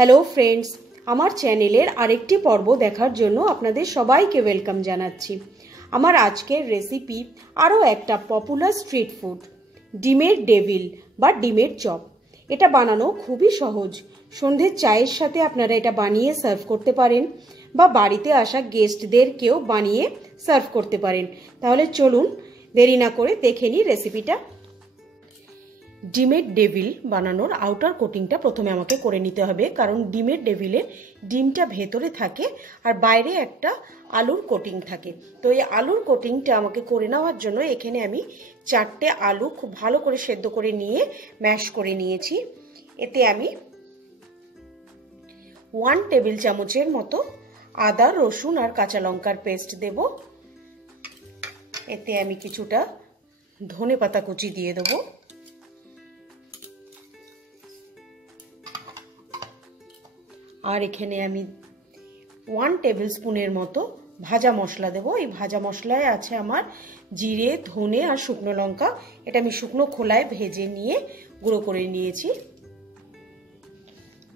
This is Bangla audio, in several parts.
হ্যালো ফ্রেন্ডস, আমার চ্যানেলের আরেকটি পর্ব দেখার জন্য আপনাদের সবাইকে ওয়েলকাম জানাচ্ছি। আমার আজকের রেসিপি আরও একটা পপুলার স্ট্রিট ফুড, ডিমের ডেভিল বা ডিমের চপ। এটা বানানো খুবই সহজ। সন্ধ্যের চায়ের সাথে আপনারা এটা বানিয়ে সার্ভ করতে পারেন বা বাড়িতে আসা গেস্টদেরকেও বানিয়ে সার্ভ করতে পারেন। তাহলে চলুন দেরি না করে দেখে নিই রেসিপিটা। ডিমের ডেভিল বানানোর আউটার কোটিংটা প্রথমে আমাকে করে নিতে হবে, কারণ ডিমের ডেভিলে ডিমটা ভেতরে থাকে আর বাইরে একটা আলুর কোটিং থাকে। তো এই আলুর কোটিংটা আমাকে করে নেওয়ার জন্য এখানে আমি 4টে আলু খুব ভালো করে সেদ্ধ করে নিয়ে ম্যাশ করে নিয়েছি। এতে আমি 1 টেবিল চামচের মতো আদা, রসুন আর কাঁচা লঙ্কার পেস্ট দেব। এতে আমি কিছুটা ধনেপাতা কুচি দিয়ে দেবো। আর এখানে আমি 1 টেবিল স্পুনের মতো ভাজা মশলা দেব। এই ভাজা মশলায় আছে আমার জিরে, ধনে আর শুকনো লঙ্কা। এটা আমি শুকনো খোলায় ভেজে নিয়ে গুঁড়ো করে নিয়েছি।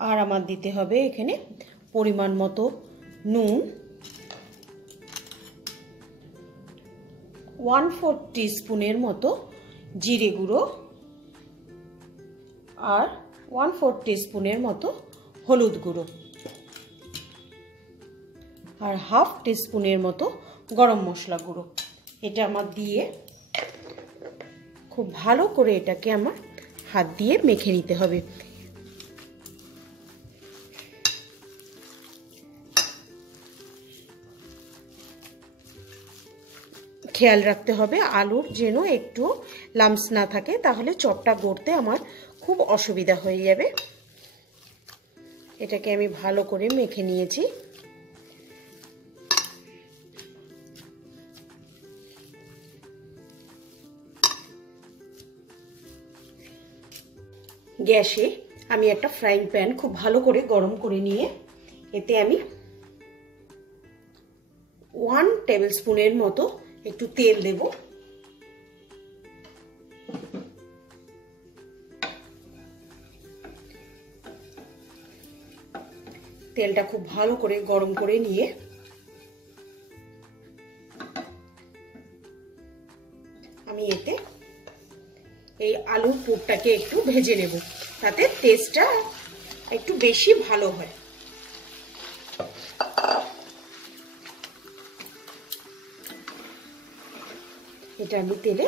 আর আমার দিতে হবে এখানে পরিমাণ মতো নুন, 1/4 টিস্পুনের মতো জিরে গুঁড়ো আর 1/4 টিস্পুনের মতো হলুদ গুঁড়ো আর 1/2 টিস্পুনের মতো গরম মশলা গুঁড়ো। এটা আমার দিয়ে খুব ভালো করে এটাকে আমার হাত দিয়ে মেখে নিতে হবে। খেয়াল রাখতে হবে আলুর যেন একটু লাম্পস না থাকে, তাহলে চপটা গড়তে আমার খুব অসুবিধা হয়ে যাবে। এটাকে আমি ভালো করে মেখে নিয়েছি। গ্যাসে আমি একটা ফ্রাইং প্যান খুব ভালো করে গরম করে নিয়ে এতে আমি 1 টেবিল স্পুনের মতো একটু তেল দেব। তেলটা খুব ভালো করে গরম করে নিয়ে আমি এতে এই আলুর পুরটাকে একটু ভেজে নেব, তাতে টেস্টটা একটু বেশি ভালো হয়। এটা আমি তেলে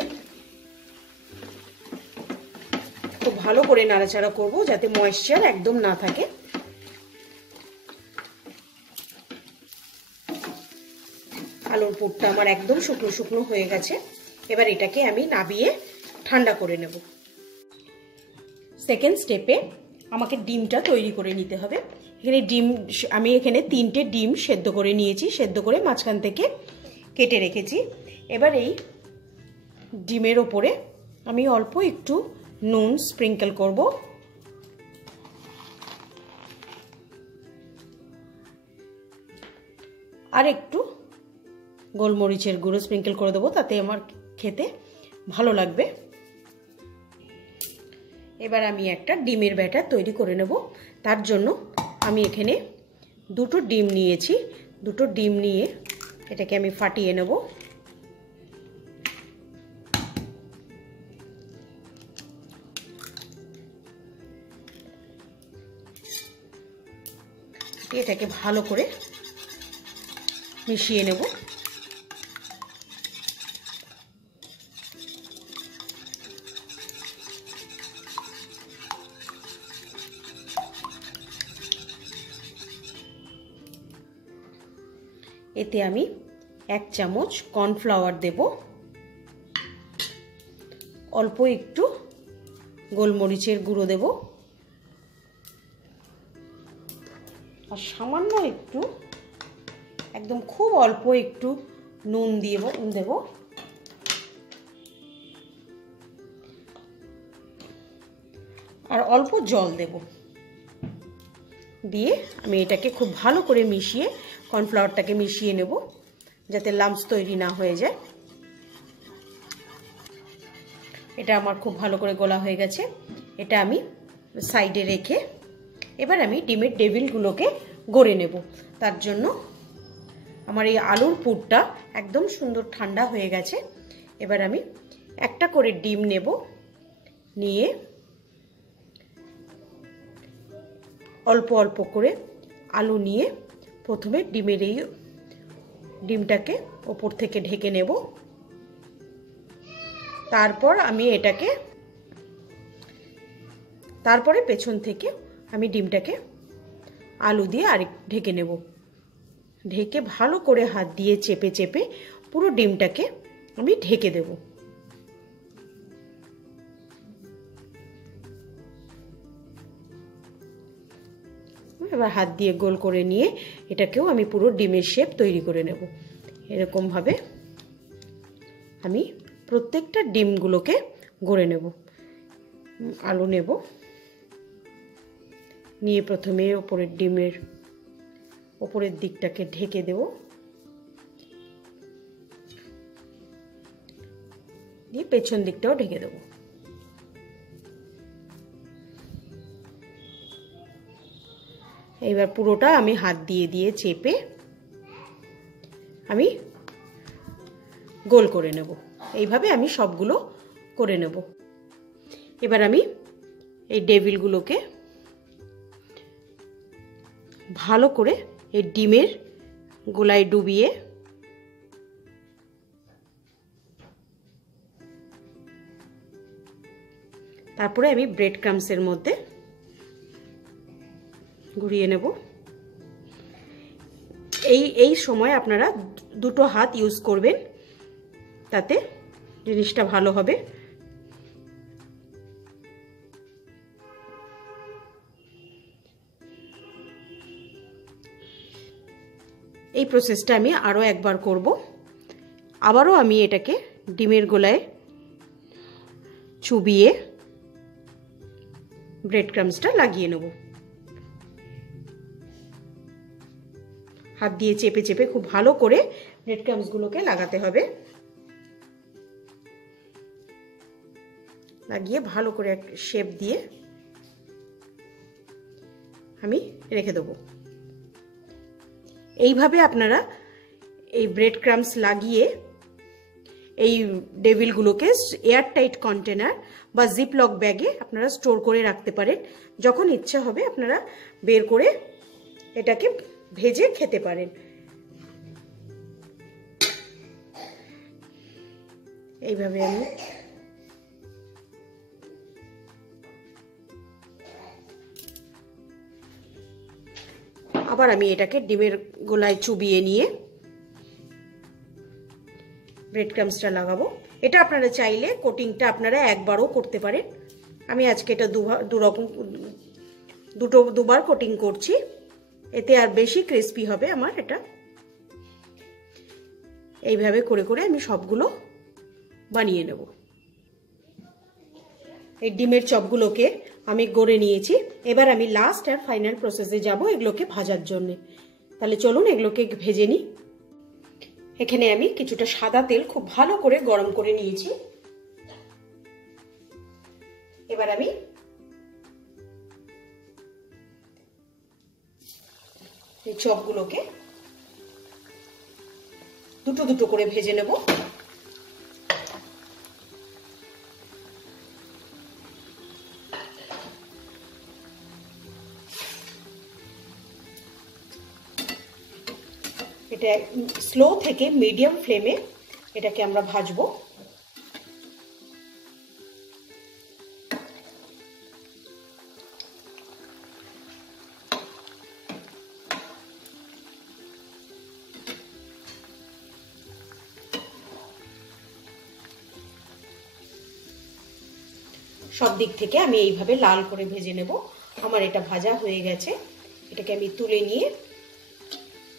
খুব ভালো করে নাড়াচাড়া করব যাতে ময়েশ্চার একদম না থাকে। আলুর পুরটা আমার একদম শুকনো শুকনো হয়ে গেছে। এবার এটাকে আমি নাবিয়ে ঠান্ডা করে নেব। সেকেন্ড স্টেপে আমাকে ডিমটা তৈরি করে নিতে হবে। এখানে আমি এখানে 3টে ডিম সেদ্ধ করে নিয়েছি, সেদ্ধ করে মাঝখান থেকে কেটে রেখেছি। এবার এই ডিমের ওপরে আমি অল্প একটু নুন স্প্রিঙ্কেল করব। আর একটু গোলমরিচের গুঁড়ো স্প্রিঙ্কেল করে দেবো, তাতে আমার খেতে ভালো লাগবে। এবার আমি একটা ডিমের ব্যাটার তৈরি করে নেব। তার জন্য আমি এখানে 2টো ডিম নিয়েছি। 2টো ডিম নিয়ে এটাকে আমি ফাটিয়ে নেব। এটাকে ভালো করে মিশিয়ে নেব। এতে আমি 1 চামচ কর্নফ্লাওয়ার দেব, অল্প একটু গোলমরিচের গুঁড়ো দেব আর সামান্য একটু, একদম খুব অল্প একটু নুন দেব। আর অল্প জল দেব। দিয়ে আমি এটাকে খুব ভালো করে মিশিয়ে কর্নফ্লাওয়ারটাকে মিশিয়ে নেব যাতে লাম্পস তৈরি না হয়ে যায়। এটা আমার খুব ভালো করে গোলা হয়ে গেছে। এটা আমি সাইডে রেখে এবার আমি ডিমের ডেভিলগুলোকে গড়ে নেব। তার জন্য আমার এই আলুর পুরটা একদম সুন্দর ঠান্ডা হয়ে গেছে। এবার আমি একটা করে ডিম নেব, নিয়ে অল্প অল্প করে আলু নিয়ে প্রথমে ডিমের এই ডিমটাকে ওপর থেকে ঢেকে নেব। তারপর আমি এটাকে তারপরে পেছন থেকে আমি ডিমটাকে আলু দিয়ে আরেক ঢেকে নেব। ঢেকে ভালো করে হাত দিয়ে চেপে চেপে পুরো ডিমটাকে আমি ঢেকে দেব। এবার হাত দিয়ে গোল করে নিয়ে এটাকেও আমি পুরো ডিমের শেপ তৈরি করে নেব। এরকম ভাবে আমি প্রত্যেকটা ডিমগুলোকে গড়ে নেব। আলু নেব, নিয়ে প্রথমে ওপরের ডিমের ওপরের দিকটাকে ঢেকে দেব, দিয়ে পেছন দিকটাও ঢেকে দেব। এইবার পুরোটা আমি হাত দিয়ে দিয়ে চেপে আমি গোল করে নেব। এইভাবে আমি সবগুলো করে নেব। এবার আমি এই ডেভিলগুলোকে ভালো করে এই ডিমের গোলায় ডুবিয়ে তারপরে আমি ব্রেড ক্রাম্বসের মধ্যে ঘুরিয়ে নেব। এই সময় আপনারা দুটো হাত ইউজ করবেন, তাতে জিনিসটা ভালো হবে। এই প্রসেসটা আমি আরও একবার করব। আবারও আমি এটাকে ডিমের গোলায় চুবিয়ে ব্রেড ক্রাম্বসটা লাগিয়ে নেব। হাত দিয়ে চেপে চেপে খুব ভালো করে ব্রেড ক্রাম্বসগুলোকে লাগাতে হবে। লাগিয়ে ভালো করে এক শেপ দিয়ে আমি রেখে দেব। এইভাবে আপনারা এই ব্রেড ক্রাম্বস লাগিয়ে এই ডেভিলগুলোকে এয়ারটাইট কন্টেনার বা জিপলক ব্যাগে আপনারা স্টোর করে রাখতে পারেন। যখন ইচ্ছা হবে আপনারা বের করে এটাকে ভেজে খেতে পারেন। এইভাবে আমি আবার আমি এটাকে ডিমের গোলায় চুবিয়ে নিয়ে ব্রেড ক্রাম্বসটা লাগাবো। এটা আপনারা চাইলে কোটিংটা আপনারা একবারও করতে পারেন। আমি আজকে এটা দুবার কোটিং করছি, এতে আর বেশি ক্রিস্পি হবে আমার এটা। এইভাবে করে করে আমি সবগুলো বানিয়ে নেব। এই ডিমের চপগুলোকে আমি গড়ে নিয়েছি। এবার আমি লাস্ট আর ফাইনাল প্রসেসে যাব এগুলোকে ভাজার জন্য। তাহলে চলুন এগুলোকে ভেজে নিই। এখানে আমি কিছুটা সাদা তেল খুব ভালো করে গরম করে নিয়েছি। এবার আমি এই চপগুলোকে দুটো দুটো করে ভেজে নেব। এটা স্লো থেকে মিডিয়াম ফ্লেমে এটাকে আমরা ভাজবো। সব দিক থেকে আমি এইভাবে লাল করে ভেজে নেব। আমার এটা ভাজা হয়ে গেছে। এটাকে আমি তুলে নিয়ে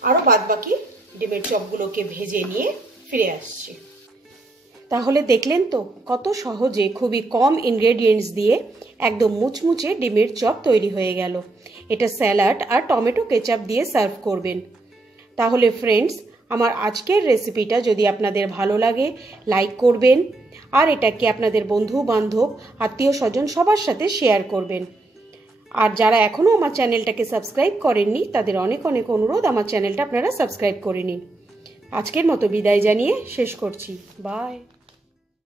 আরো বাদবাকি ডিমের চপগুলোকে ভেজে নিয়ে ফিরে আসছি। তাহলে দেখলেন তো কত সহজে খুবই কম ইনগ্রেডিয়েন্টস দিয়ে একদম মুচমুচে ডিমের চপ তৈরি হয়ে গেল। এটা স্যালাড আর টমেটো কেচাপ দিয়ে সার্ভ করবেন। তাহলে ফ্রেন্ডস, আমার আজকের রেসিপিটা যদি আপনাদের ভালো লাগে লাইক করবেন, আর এটাকে আপনাদের বন্ধু বান্ধব আত্মীয় স্বজন সবার সাথে শেয়ার করবেন। আর যারা এখনও আমার চ্যানেলটাকে সাবস্ক্রাইব করেননি তাদের অনেক অনেক অনুরোধ আমার চ্যানেলটা আপনারা সাবস্ক্রাইব করে নিন। আজকের মতো বিদায় জানিয়ে শেষ করছি। বাই।